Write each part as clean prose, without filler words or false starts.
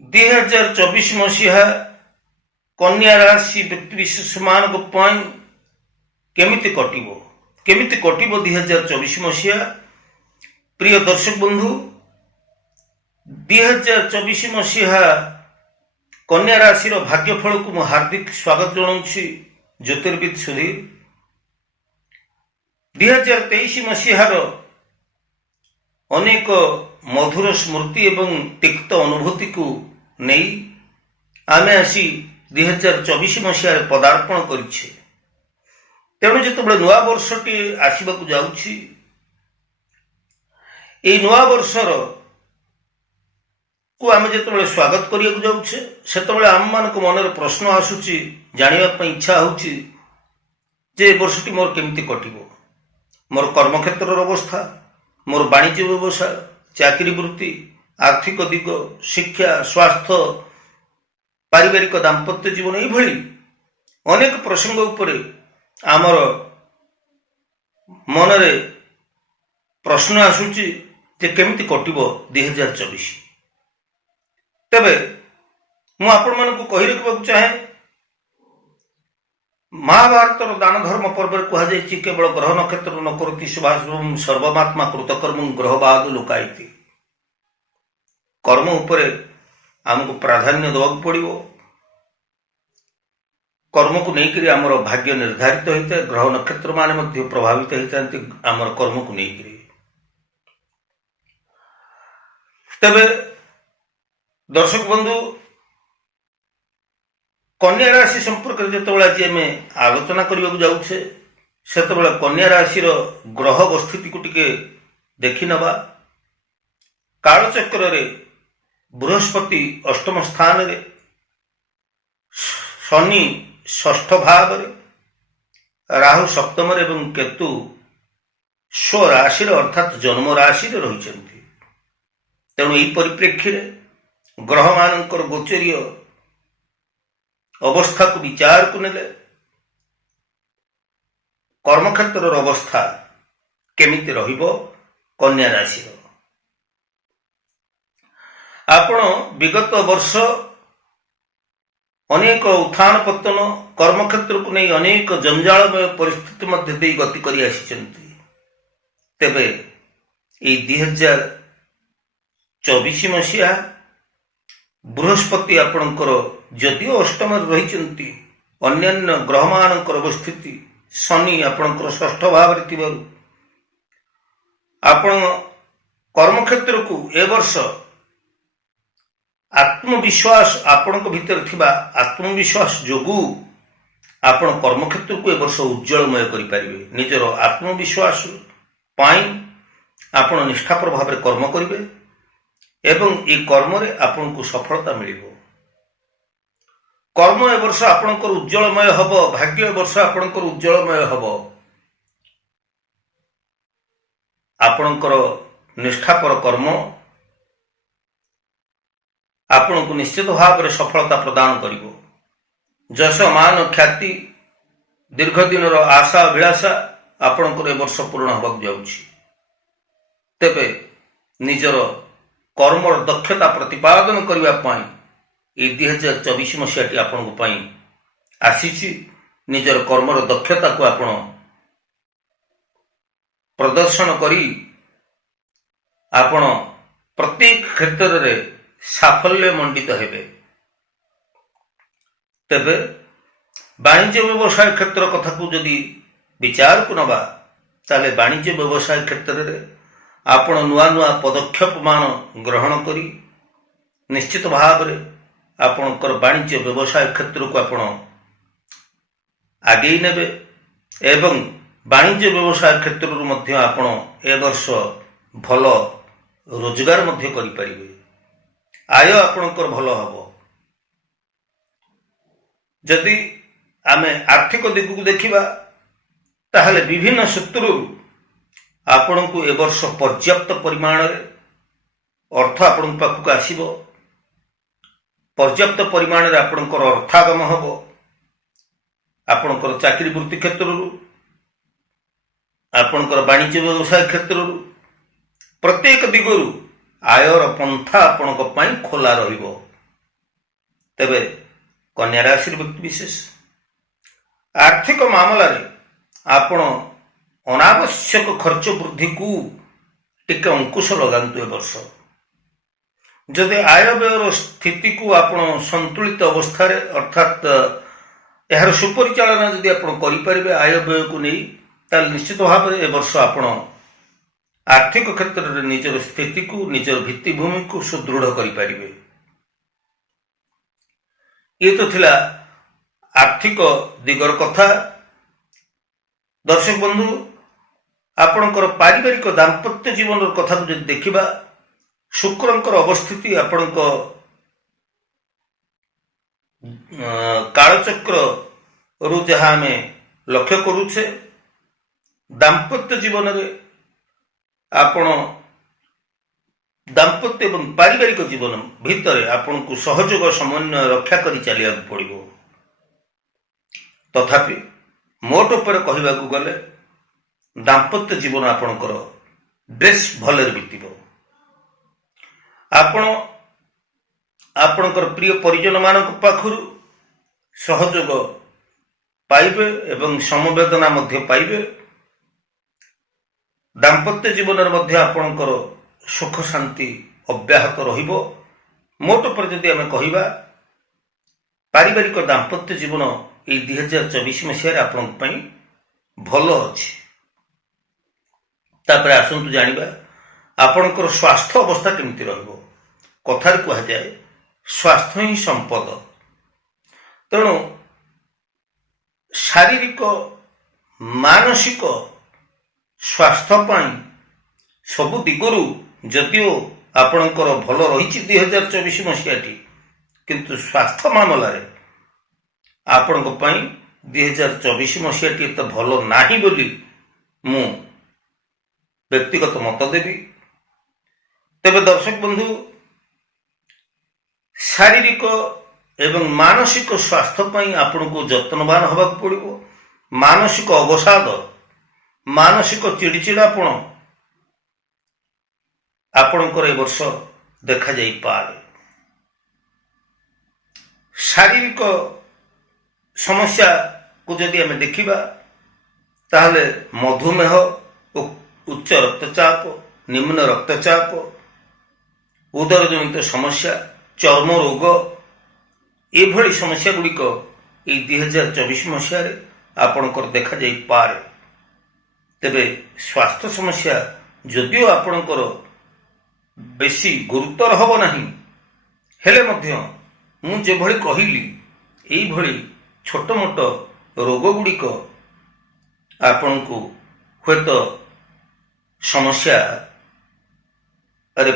2024 ମସିହା କନ୍ୟା ରାଶି ବ୍ୟକ୍ତିବିଶେଷ ମାନଙ୍କ ପାଇଁ କେମିତି କଟିବ 2024 ମସିହା। ପ୍ରିୟ ଦର୍ଶକ ବନ୍ଧୁ, 2024 ମସିହା କନ୍ୟା ରାଶିର ଭାଗ୍ୟଫଳକୁ ମୁଁ ହାର୍ଦ୍ଦିକ ସ୍ୱାଗତ ଜଣାଉଛି। ଜ୍ୟୋତିର୍ବିଦ ସୁଧୀର 2023 ମସିହାର ଅନେକ ମଧୁର ସ୍ମୃତି ଏବଂ ତିକ୍ତ ଅନୁଭୂତିକୁ ନେଇ ଆମେ ଆସି 2024 ମସିହାରେ ପଦାର୍ପଣ କରିଛେ। ତେଣୁ ଯେତେବେଳେ ନୂଆ ବର୍ଷଟି ଆସିବାକୁ ଯାଉଛି, ଏହି ନୂଆ ବର୍ଷର କୁ ଆମେ ଯେତେବେଳେ ସ୍ୱାଗତ କରିବାକୁ ଯାଉଛେ, ସେତେବେଳେ ଆମମାନଙ୍କ ମନରେ ପ୍ରଶ୍ନ ଆସୁଛି, ଜାଣିବା ପାଇଁ ଇଚ୍ଛା ହେଉଛି ଯେ ଏ ବର୍ଷଟି ମୋର କେମିତି କଟିବ। ମୋର କର୍ମକ୍ଷେତ୍ରର ଅବସ୍ଥା, ମୋର ବାଣିଜ୍ୟ ବ୍ୟବସାୟ, ଚାକିରି ବୃତ୍ତି, ଆର୍ଥିକ ଦିଗ, ଶିକ୍ଷା, ସ୍ୱାସ୍ଥ୍ୟ, ପାରିବାରିକ ଦାମ୍ପତ୍ୟ ଜୀବନ, ଏଇଭଳି ଅନେକ ପ୍ରସଙ୍ଗ ଉପରେ ଆମର ମନରେ ପ୍ରଶ୍ନ ଆସୁଛି ଯେ କେମିତି କଟିବ 2024। ତେବେ ମୁଁ ଆପଣମାନଙ୍କୁ କହି ରଖିବାକୁ ଚାହେଁ, ମହାଭାରତର ଦାନ ଧର୍ମ ପର୍ବରେ କୁହାଯାଇଛି, କେବଳ ଗ୍ରହ ନକ୍ଷତ୍ର ନ କରତି ଶୁଭାଶୁଭଂ ସର୍ବମାତ୍ମା କୃତକର୍ମ ଗ୍ରହବାଦ ଲୋକାଇତି। କର୍ମ ଉପରେ ଆମକୁ ପ୍ରାଧାନ୍ୟ ଦେବାକୁ ପଡ଼ିବ। କର୍ମକୁ ନେଇକରି ଆମର ଭାଗ୍ୟ ନିର୍ଦ୍ଧାରିତ ହୋଇଥାଏ। ଗ୍ରହ ନକ୍ଷତ୍ର ମାନେ ମଧ୍ୟ ପ୍ରଭାବିତ ହୋଇଥାନ୍ତି ଆମର କର୍ମକୁ ନେଇକରି। ତେବେ ଦର୍ଶକ ବନ୍ଧୁ, କନ୍ୟା ରାଶି ସମ୍ପର୍କରେ ଯେତେବେଳେ ଆଜି ଆମେ ଆଲୋଚନା କରିବାକୁ ଯାଉଛେ, ସେତେବେଳେ କନ୍ୟା ରାଶିର ଗ୍ରହ ଅବସ୍ଥିତିକୁ ଟିକେ ଦେଖିନେବା। କାଳଚକ୍ରରେ ବୃହସ୍ପତି ଅଷ୍ଟମ ସ୍ଥାନରେ, ଶନି ଷଷ୍ଠ ଭାବରେ, ରାହୁ ସପ୍ତମରେ ଏବଂ କେତୁ ସ୍ୱରାଶିରେ ଅର୍ଥାତ୍ ଜନ୍ମ ରାଶିରେ ରହିଛନ୍ତି। ତେଣୁ ଏହି ପରିପ୍ରେକ୍ଷୀରେ ଗ୍ରହମାନଙ୍କର ଗୋଚରୀୟ ଅବସ୍ଥାକୁ ବିଚାରକୁ ନେଲେ କର୍ମକ୍ଷେତ୍ରର ଅବସ୍ଥା କେମିତି ରହିବ କନ୍ୟା ରାଶିର। ଆପଣ ବିଗତ ବର୍ଷ ଅନେକ ଉତ୍ଥାନ ପତନ, କର୍ମକ୍ଷେତ୍ରକୁ ନେଇ ଅନେକ ଜଞ୍ଜାଳମୟ ପରିସ୍ଥିତି ମଧ୍ୟ ଦେଇ ଗତି କରି ଆସିଛନ୍ତି। ତେବେ ଏଇ 2024 ମସିହା ବୃହସ୍ପତି ଆପଣଙ୍କର ଯଦିଓ ଅଷ୍ଟମରେ ରହିଛନ୍ତି, ଅନ୍ୟାନ୍ୟ ଗ୍ରହମାନଙ୍କର ଅବସ୍ଥିତି, ଶନି ଆପଣଙ୍କର ଷଷ୍ଠ ଭାବରେ ଥିବାରୁ ଆପଣ କର୍ମକ୍ଷେତ୍ରକୁ ଏ ବର୍ଷ ଆତ୍ମବିଶ୍ୱାସ, ଆପଣଙ୍କ ଭିତରେ ଥିବା ଆତ୍ମବିଶ୍ୱାସ ଯୋଗୁଁ ଆପଣ କର୍ମକ୍ଷେତ୍ରକୁ ଏ ବର୍ଷ ଉଜ୍ଜଳମୟ କରିପାରିବେ। ନିଜର ଆତ୍ମବିଶ୍ୱାସ ପାଇଁ ଆପଣ ନିଷ୍ଠାପର ଭାବରେ କର୍ମ କରିବେ ଏବଂ ଏହି କର୍ମରେ ଆପଣଙ୍କୁ ସଫଳତା ମିଳିବ। କର୍ମ ଏ ବର୍ଷ ଆପଣଙ୍କର ଉଜ୍ଜଳମୟ ହେବ। ଭାଗ୍ୟ ଏ ବର୍ଷ ଆପଣଙ୍କର ଉଜ୍ଜଳମୟ ହେବ। ଆପଣଙ୍କର ନିଷ୍ଠାପର କର୍ମ ଆପଣଙ୍କୁ ନିଶ୍ଚିତ ଭାବରେ ସଫଳତା ପ୍ରଦାନ କରିବ। ଯଶ, ମାନ, ଖ୍ୟାତି, ଦୀର୍ଘ ଦିନର ଆଶା ଅଭିଳାଷା ଆପଣଙ୍କର ଏ ବର୍ଷ ପୂରଣ ହେବାକୁ ଯାଉଛି। ତେବେ ନିଜର କର୍ମର ଦକ୍ଷତା ପ୍ରତିପାଦନ କରିବା ପାଇଁ ଏହି 2024 ମସିହାଟି ଆପଣଙ୍କ ପାଇଁ ଆସିଛି। ନିଜର କର୍ମର ଦକ୍ଷତାକୁ ଆପଣ ପ୍ରଦର୍ଶନ କରି ଆପଣ ପ୍ରତ୍ୟେକ କ୍ଷେତ୍ରରେ ସାଫଲ୍ୟ ମଣ୍ଡିତ ହେବେ। ତେବେ ବାଣିଜ୍ୟ ବ୍ୟବସାୟ କ୍ଷେତ୍ର କଥାକୁ ଯଦି ବିଚାରକୁ ନେବା, ତାହେଲେ ବାଣିଜ୍ୟ ବ୍ୟବସାୟ କ୍ଷେତ୍ରରେ ଆପଣ ନୂଆ ନୂଆ ପଦକ୍ଷେପ ମାନ ଗ୍ରହଣ କରି ନିଶ୍ଚିତ ଭାବରେ ଆପଣଙ୍କର ବାଣିଜ୍ୟ ବ୍ୟବସାୟ କ୍ଷେତ୍ରକୁ ଆପଣ ଆଗେଇ ନେବେ ଏବଂ ବାଣିଜ୍ୟ ବ୍ୟବସାୟ କ୍ଷେତ୍ରରୁ ମଧ୍ୟ ଆପଣ ଏ ବର୍ଷ ଭଲ ରୋଜଗାର ମଧ୍ୟ କରିପାରିବେ। ଆୟ ଆପଣଙ୍କର ଭଲ ହେବ। ଯଦି ଆମେ ଆର୍ଥିକ ଦିଗକୁ ଦେଖିବା, ତାହେଲେ ବିଭିନ୍ନ ସୂତ୍ରରୁ ଆପଣଙ୍କୁ ଏ ବର୍ଷ ପର୍ଯ୍ୟାପ୍ତ ପରିମାଣରେ ଅର୍ଥ ଆପଣଙ୍କ ପାଖକୁ ଆସିବ। ପର୍ଯ୍ୟାପ୍ତ ପରିମାଣରେ ଆପଣଙ୍କର ଅର୍ଥାଗମ ହେବ। ଆପଣଙ୍କର ଚାକିରି ବୃତ୍ତି କ୍ଷେତ୍ରରୁ, ଆପଣଙ୍କର ବାଣିଜ୍ୟ ବ୍ୟବସାୟ କ୍ଷେତ୍ରରୁ, ପ୍ରତ୍ୟେକ ଦିଗରୁ ଆୟର ପନ୍ଥା ଆପଣଙ୍କ ପାଇଁ ଖୋଲା ରହିବ। ତେବେ କନ୍ୟା ରାଶିର ବ୍ୟକ୍ତିବିଶେଷ ଆର୍ଥିକ ମାମଲାରେ ଆପଣ ଅନାବଶ୍ୟକ ଖର୍ଚ୍ଚ ବୃଦ୍ଧିକୁ ଟିକେ ଅଙ୍କୁଶ ଲଗାନ୍ତୁ। ଏ ବର୍ଷ ଯଦି ଆୟବ୍ୟୟର ସ୍ଥିତିକୁ ଆପଣ ସନ୍ତୁଳିତ ଅବସ୍ଥାରେ ଅର୍ଥାତ୍ ଏହାର ସୁପରିଚାଳନା ଯଦି ଆପଣ କରିପାରିବେ ଆୟବ୍ୟୟକୁ ନେଇ, ତାହେଲେ ନିଶ୍ଚିତ ଭାବରେ ଏ ବର୍ଷ ଆପଣ ଆର୍ଥିକ କ୍ଷେତ୍ରରେ ନିଜର ସ୍ଥିତିକୁ ନିଜର ଭିତ୍ତିଭୂମିକୁ ସୁଦୃଢ଼ କରିପାରିବେ। ଇଏ ତ ଥିଲା ଆର୍ଥିକ ଦିଗର କଥା। ଦର୍ଶକ ବନ୍ଧୁ, ଆପଣଙ୍କର ପାରିବାରିକ ଦାମ୍ପତ୍ୟ ଜୀବନର କଥାକୁ ଯଦି ଦେଖିବା, ଶୁକ୍ରଙ୍କର ଅବସ୍ଥିତି ଆପଣଙ୍କ କାଳଚକ୍ରରୁ ଯାହା ଆମେ ଲକ୍ଷ୍ୟ କରୁଛେ, ଦାମ୍ପତ୍ୟ ଜୀବନରେ ଆପଣ ଦାମ୍ପତ୍ୟ ଏବଂ ପାରିବାରିକ ଜୀବନ ଭିତରେ ଆପଣଙ୍କୁ ସହଯୋଗ ସମନ୍ୱୟ ରକ୍ଷା କରି ଚାଲିବାକୁ ପଡ଼ିବ। ତଥାପି ମୋଟ ଉପରେ କହିବାକୁ ଗଲେ ଦାମ୍ପତ୍ୟ ଜୀବନ ଆପଣଙ୍କର ବେଶ୍ ଭଲରେ ବିତିବ। ଆପଣ ଆପଣଙ୍କର ପ୍ରିୟ ପରିଜନ ମାନଙ୍କ ପାଖରୁ ସହଯୋଗ ପାଇବେ ଏବଂ ସମବେଦନା ମଧ୍ୟ ପାଇବେ। ଦାମ୍ପତ୍ୟ ଜୀବନରେ ମଧ୍ୟ ଆପଣଙ୍କର ସୁଖ ଶାନ୍ତି ଅବ୍ୟାହତ ରହିବ। ମୋଟ ଉପରେ ଯଦି ଆମେ କହିବା, ପାରିବାରିକ ଦାମ୍ପତ୍ୟ ଜୀବନ ଏଇ 2024 ମସିହାରେ ଆପଣଙ୍କ ପାଇଁ ଭଲ ଅଛି। ତାପରେ ଆସନ୍ତୁ ଜାଣିବା ଆପଣଙ୍କର ସ୍ୱାସ୍ଥ୍ୟ ଅବସ୍ଥା କେମିତି ରହିବ। କଥାରେ କୁହାଯାଏ ସ୍ୱାସ୍ଥ୍ୟ ହିଁ ସମ୍ପଦ। ତେଣୁ ଶାରୀରିକ ମାନସିକ ସ୍ୱାସ୍ଥ୍ୟ ପାଇଁ ସବୁ ଦିଗରୁ ଯଦିଓ ଆପଣଙ୍କର ଭଲ ରହିଛି 2024 ମସିହାଟି, କିନ୍ତୁ ସ୍ୱାସ୍ଥ୍ୟ ମାମଲାରେ ଆପଣଙ୍କ ପାଇଁ 2024 ମସିହାଟି ଏତେ ଭଲ ନାହିଁ ବୋଲି ମୁଁ ବ୍ୟକ୍ତିଗତ ମତ ଦେବି। ତେବେ ଦର୍ଶକ ବନ୍ଧୁ, ଶାରୀରିକ ଏବଂ ମାନସିକ ସ୍ୱାସ୍ଥ୍ୟ ପାଇଁ ଆପଣଙ୍କୁ ଯତ୍ନବାନ ହେବାକୁ ପଡ଼ିବ। ମାନସିକ ଅବସାଦ, ମାନସିକ ଚିଡ଼ିଚିଡ଼ାପଣ ଆପଣଙ୍କର ଏ ବର୍ଷ ଦେଖାଯାଇପାରେ। ଶାରୀରିକ ସମସ୍ୟାକୁ ଯଦି ଆମେ ଦେଖିବା, ତାହେଲେ ମଧୁମେହ, ଉଚ୍ଚ ରକ୍ତଚାପ, ନିମ୍ନ ରକ୍ତଚାପ, ଉଦର ଜନିତ ସମସ୍ୟା, ଚର୍ମ ରୋଗ, ଏଭଳି ସମସ୍ୟା ଗୁଡ଼ିକ ଏଇ 2024 ମସିହାରେ ଆପଣଙ୍କର ଦେଖାଯାଇପାରେ। ତେବେ ସ୍ୱାସ୍ଥ୍ୟ ସମସ୍ୟା ଯଦିଓ ଆପଣଙ୍କର ବେଶୀ ଗୁରୁତର ହେବ ନାହିଁ, ହେଲେ ମଧ୍ୟ ମୁଁ ଯେଭଳି କହିଲି ଏଇଭଳି ଛୋଟ ମୋଟ ରୋଗ ଗୁଡ଼ିକ ଆପଣଙ୍କୁ ହୁଏତ ସମସ୍ୟାରେ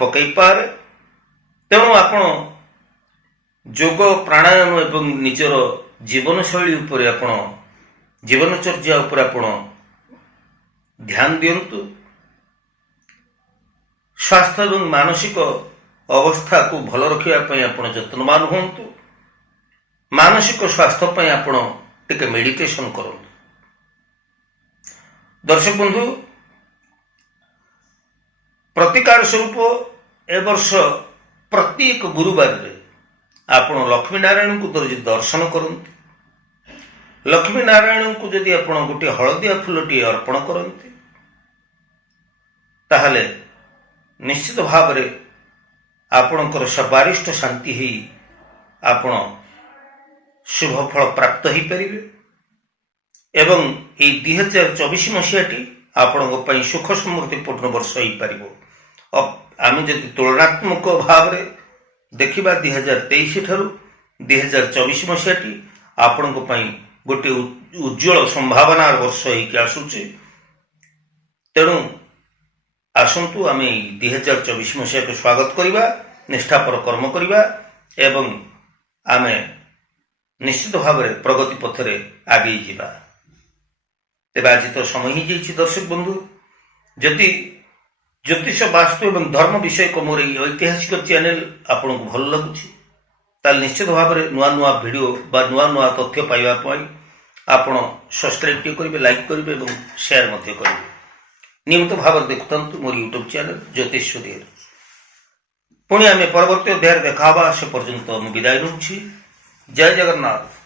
ପକାଇପାରେ। ତେଣୁ ଆପଣ ଯୋଗ, ପ୍ରାଣାୟାମ ଏବଂ ନିଜର ଜୀବନଶୈଳୀ ଉପରେ ଜୀବନଚର୍ଯ୍ୟା ଉପରେ ଆପଣ ଧ୍ୟାନ ଦିଅନ୍ତୁ। ସ୍ୱାସ୍ଥ୍ୟ ଏବଂ ମାନସିକ ଅବସ୍ଥାକୁ ଭଲ ରଖିବା ପାଇଁ ଆପଣ ଯତ୍ନବାନ ହୁଅନ୍ତୁ। ମାନସିକ ସ୍ୱାସ୍ଥ୍ୟ ପାଇଁ ଆପଣ ଟିକେ ମେଡିଟେସନ କରନ୍ତୁ। ଦର୍ଶକ ବନ୍ଧୁ, ପ୍ରତିକାର ସ୍ୱରୂପ ଏ ବର୍ଷ ପ୍ରତ୍ୟେକ ଗୁରୁବାରରେ ଆପଣ ଲକ୍ଷ୍ମୀ ନାରାୟଣଙ୍କୁ ଦର୍ଶନ କରନ୍ତୁ। ଲକ୍ଷ୍ମୀ ନାରାୟଣଙ୍କୁ ଯଦି ଆପଣ ଗୋଟିଏ ହଳଦିଆ ଫୁଲଟିଏ ଅର୍ପଣ କରନ୍ତି, ତାହେଲେ ନିଶ୍ଚିତ ଭାବରେ ଆପଣଙ୍କର ସର୍ବାରିଷ୍ଟ ଶାନ୍ତି ହେଇ ଆପଣ ଶୁଭ ଫଳ ପ୍ରାପ୍ତ ହେଇପାରିବେ ଏବଂ ଏଇ 2024 ମସିହାଟି ଆପଣଙ୍କ ପାଇଁ ସୁଖ ସମୃଦ୍ଧିପୂର୍ଣ୍ଣ ବର୍ଷ ହେଇପାରିବ। ଆମେ ଯଦି ତୁଳନାତ୍ମକ ଭାବରେ ଦେଖିବା 2023 ଠାରୁ 2024 ମସିହାଟି ଆପଣଙ୍କ ପାଇଁ ଗୋଟିଏ ଉଜ୍ଜଳ ସମ୍ଭାବନାର ବର୍ଷ ହେଇକି ଆସୁଛି। ତେଣୁ ଆସନ୍ତୁ ଆମେ 2024 ମସିହାକୁ ସ୍ୱାଗତ କରିବା, ନିଷ୍ଠାପର କର୍ମ କରିବା ଏବଂ ଆମେ ନିଶ୍ଚିତ ଭାବରେ ପ୍ରଗତି ପଥରେ ଆଗେଇ ଯିବା। ତେବେ ଆଜି ତ ସମୟ ହେଇଯାଇଛି ଦର୍ଶକ ବନ୍ଧୁ, ଯଦି ଜ୍ୟୋତିଷ, ବାସ୍ତୁ ଏବଂ ଧର୍ମ ବିଷୟକ ମୋର ଏହି ଐତିହାସିକ ଚ୍ୟାନେଲ ଆପଣଙ୍କୁ ଭଲ ଲାଗୁଛି, ତାହେଲେ ନିଶ୍ଚିତ ଭାବରେ ନୂଆ ନୂଆ ଭିଡ଼ିଓ ବା ନୂଆ ନୂଆ ତଥ୍ୟ ପାଇବା ପାଇଁ ଆପଣ ସବସ୍କ୍ରାଇବ୍ କରିବେ, ଲାଇକ୍ କରିବେ ଏବଂ ସେୟାର ମଧ୍ୟ କରିବେ। ନିୟମିତ ଭାବରେ ଦେଖୁଥାନ୍ତୁ ମୋର ୟୁଟ୍ୟୁବ ଚ୍ୟାନେଲ ଜ୍ୟୋତିଷ ସୁଧୀର। ପୁଣି ଆମେ ପରବର୍ତ୍ତୀ ଅଧ୍ୟାୟରେ ଦେଖା ହେବା। ସେ ପର୍ଯ୍ୟନ୍ତ ମୁଁ ବିଦାୟ ନେଉଛି। ଜୟ ଜଗନ୍ନାଥ।